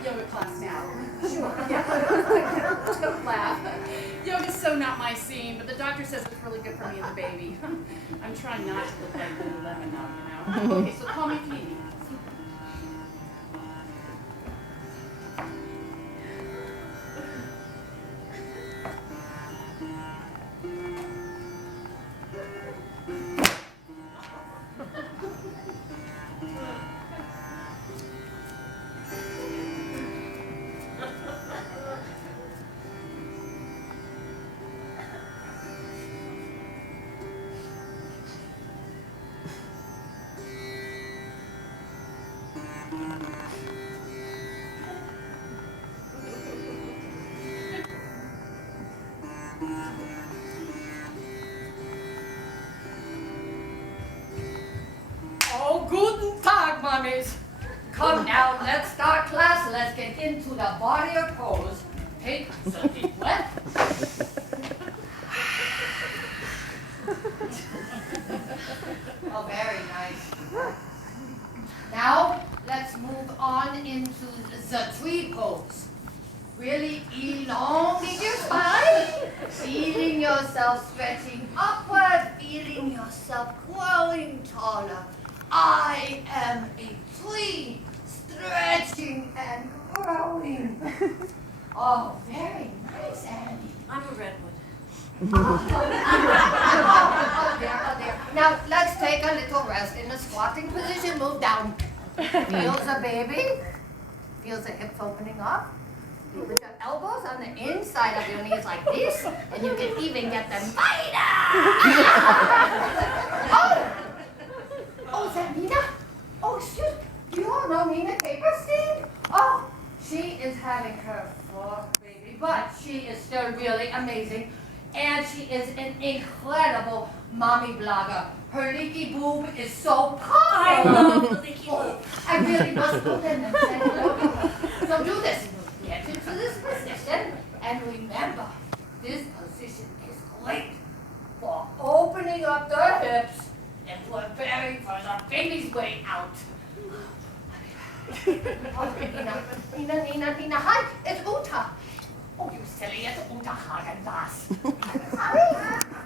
start yoga class now. Sure. Don't laugh. Yoga's so not my scene, but the doctor says it's really good for me and the baby. I'm trying not to look like Lululemon now, you know. Okay, so call me Katie. Oh, guten Tag, mummies. Come now, let's start class. Let's get into the warrior pose. Take some deep breath. Oh, very nice. Now, let's move on into the tree pose. Really elongate your spine, feeling yourself stretching upward, feeling yourself growing taller. I am a tree, stretching and growing. Oh, very nice, Annie. I'm a redwood. Oh, there. Now, let's take a little rest in a squatting position. Move down. Feel the baby. Feel the hips opening up. You put your elbows on the inside of your knees like this, and you can even get them wider. Oh, is that Nina? Oh, excuse me. You all know Nina Caperstein? Oh, she is having her fourth baby, but she is still really amazing. And she is an incredible mommy blogger. Her leaky boob is so popular. I love the leaky boob. I really must go in and say hello to her. So do this. Get into this position. And remember, this position is great for opening up the hips and preparing for the baby's way out. Oh, Nina, hi, it's Uta. Oh, you silly, it's Uta HagenDaaz.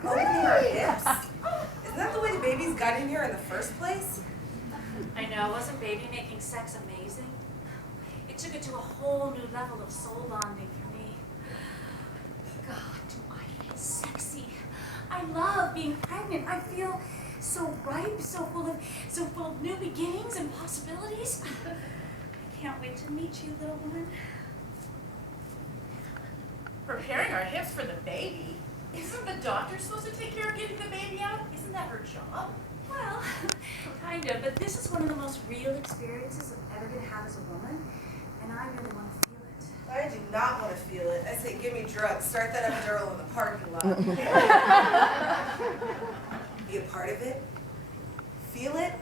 Opening our hips? Isn't that the way the babies got in here in the first place? I know, wasn't baby making sex amazing? It took it to a whole new level of soul bonding for me. God, do I feel sexy. I love being pregnant. I feel so ripe, so full of new beginnings and possibilities. I can't wait to meet you, little one. Preparing our hips for the baby? Isn't the doctor supposed to take care of getting the baby out? Isn't that her job? Well, kind of, but this is one of the most real experiences I'm ever going to have as a woman, and I really want to feel it. I do not want to feel it. I say, give me drugs. Start that epidural in the parking lot. Be a part of it. Feel it.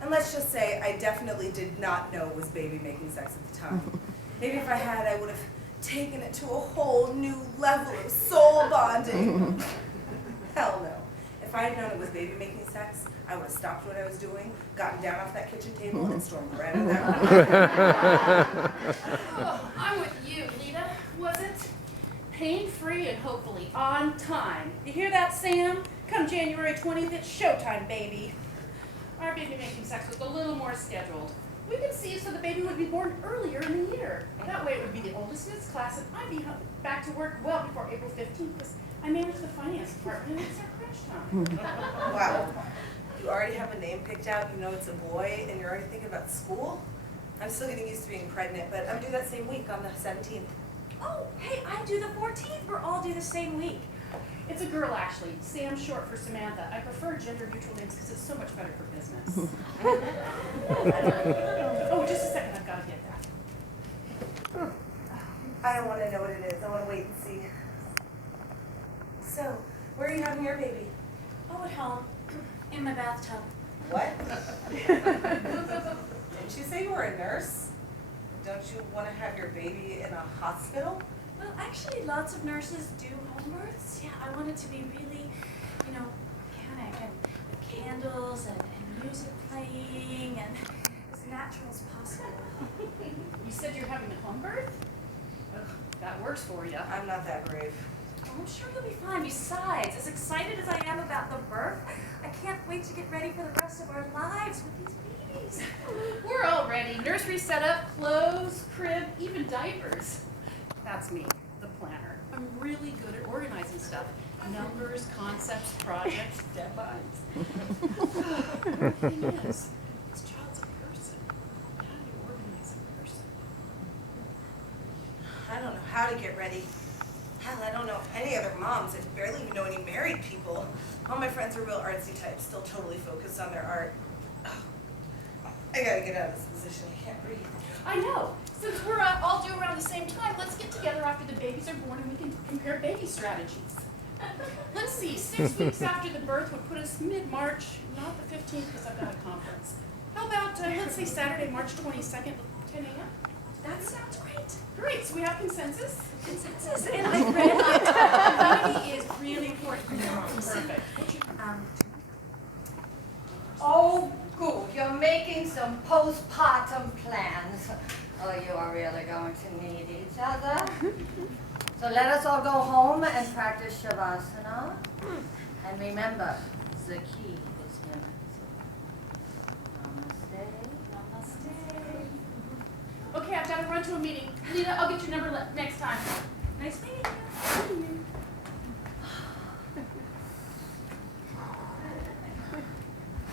And let's just say I definitely did not know it was baby making sex at the time. Maybe if I had, I would have taken it to a whole new level of soul bonding. Hell no. If I had known it was baby making sex, I would have stopped what I was doing, gotten down off that kitchen table, and stormed right out of that room. Oh, I'm with you, Lita. Was it pain-free and hopefully on time? You hear that, Sam? Come January 20th, it's showtime, baby. Our baby making sex was a little more scheduled. We could see so the baby would be born earlier in the year. That way it would be the oldest in its class, and I'd be back to work well before April 15th, because I manage the finance department, and it's our crunch time. Wow. You already have a name picked out, you know it's a boy, and you're already thinking about school? I'm still getting used to being pregnant, but I'm due that same week on the 17th. Oh, hey, I'm due the 14th. We're all due the same week. It's a girl, Ashley. Sam's short for Samantha. I prefer gender-neutral names because it's so much better for business. Oh, just a second. I've got to get that. I don't want to know what it is. I want to wait and see. So, where are you having your baby? Oh, at home. In my bathtub. What? Didn't you say you were a nurse? Don't you want to have your baby in a hospital? Well, actually, lots of nurses do home births. Yeah, I want it to be really, organic and with candles and music playing and as natural as possible. You said you're having a home birth? Ugh, that works for you. I'm not that brave. Oh, I'm sure you'll be fine. Besides, as excited as I am about the birth, I can't wait to get ready for the rest of our lives with these babies. We're all ready. Nursery set up, clothes, crib, even diapers. That's me, the planner. I'm really good at organizing stuff. Numbers, concepts, projects, deadlines. The thing is, this child's a person. How do you organize a person? I don't know how to get ready. Hell, I don't know any other moms. I barely even know any married people. All my friends are real artsy types, still totally focused on their art. Ugh. I gotta get out of this position. I can't breathe. I know. Since we're all due around the same time, let's get together after the babies are born and we can compare baby strategies. Let's see, 6 weeks after the birth would put us mid-March, not the 15th because I've got a conference. How about, let's say Saturday, March 22nd, 10 a.m.? That sounds great. Great, so we have consensus? Consensus, and I read it. Baby is really important for your moms. Perfect. Oh, good. You're making some postpartum plans. Oh, you are really going to need each other. So let us all go home and practice Shavasana. And remember, the key is in Namaste. Namaste. Okay, I've got to run to a meeting. Lita, I'll get your number next time. Nice meeting you.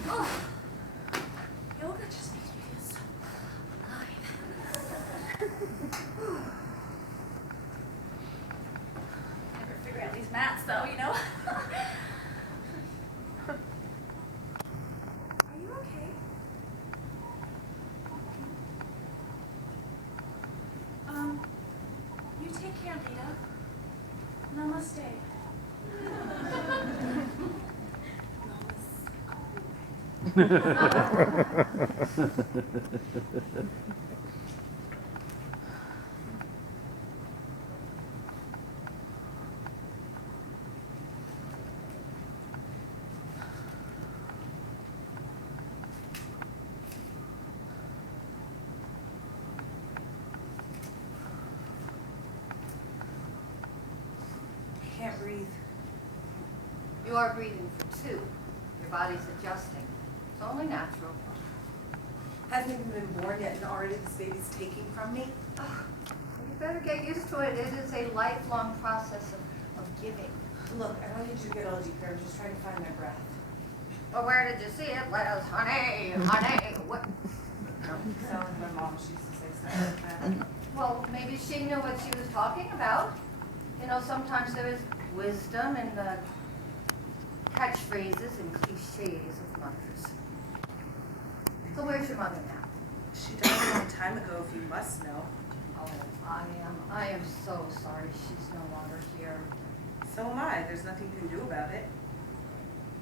Oh, yoga just makes me feel so alive. Never figure out these mats though, you know? Are you okay? You take care, Rita. Namaste. I can't breathe. You are breathing for 2. Your body's adjusting. It's only natural. Hasn't even been born yet and already this baby's taking from me? Oh, you better get used to it. It is a lifelong process of giving. Look, I don't need you to get all deep here. I'm just trying to find my breath. But where did you see it, Liz? Honey, honey. What? Sound like my mom. She used to say something like that. Well, maybe she knew what she was talking about. You know, sometimes there is wisdom in the catchphrases and cliches of mothers. So where's your mother now? She died a long time ago, if you must know. Oh, I am so sorry she's no longer here. So am I. There's nothing you can do about it.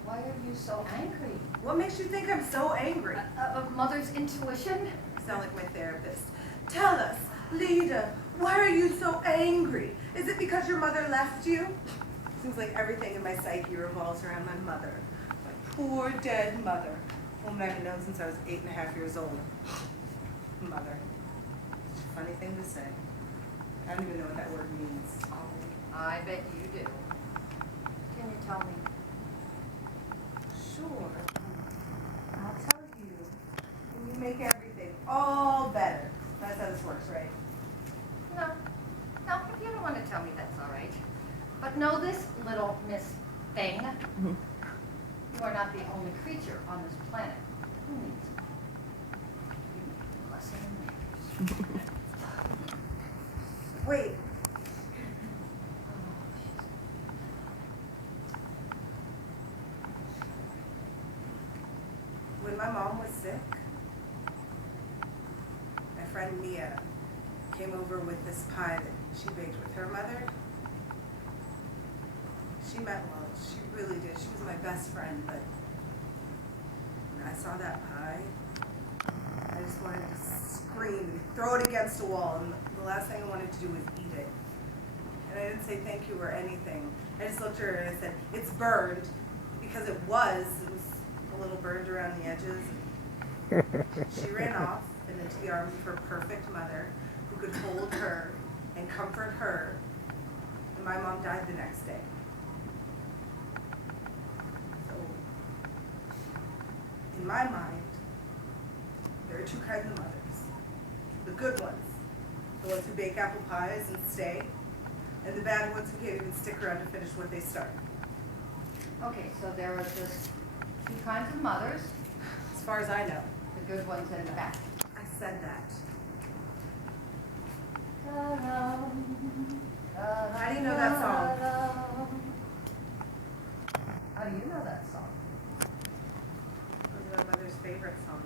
Why are you so angry? What makes you think I'm so angry? A mother's intuition? You sound like my therapist. Tell us, Lita, why are you so angry? Is it because your mother left you? Seems like everything in my psyche revolves around my mother. My poor dead mother, whom I've known since I was 8.5 years old. Mother. Such a funny thing to say. I don't even know what that word means. Oh, I bet you do. Can you tell me? Sure. I'll tell you. And you make everything all better. That's how this works, right? No. No, if you don't want to tell me, that's all right. But know this, little Miss Thing. You are not the only creature on this planet who needs it. You need a lesson in manners. Wait. When my mom was sick, my friend Mia came over with this pie that she baked with her mother. She meant well, she really did. She was my best friend, but when I saw that pie, I just wanted to scream and throw it against a wall, and the last thing I wanted to do was eat it. And I didn't say thank you or anything. I just looked at her and I said, it's burned, because it was a little burned around the edges. She ran off. and into the arms of her perfect mother who could hold her and comfort her. And my mom died the next day. So, in my mind, there are two kinds of mothers. The good ones, the ones who bake apple pies and stay, and the bad ones who can't even stick around to finish what they start. Okay, so there are just two kinds of mothers, As far as I know. the good ones and the bad. I said that. How do you know that song? How do you know that song? It was my mother's favorite song.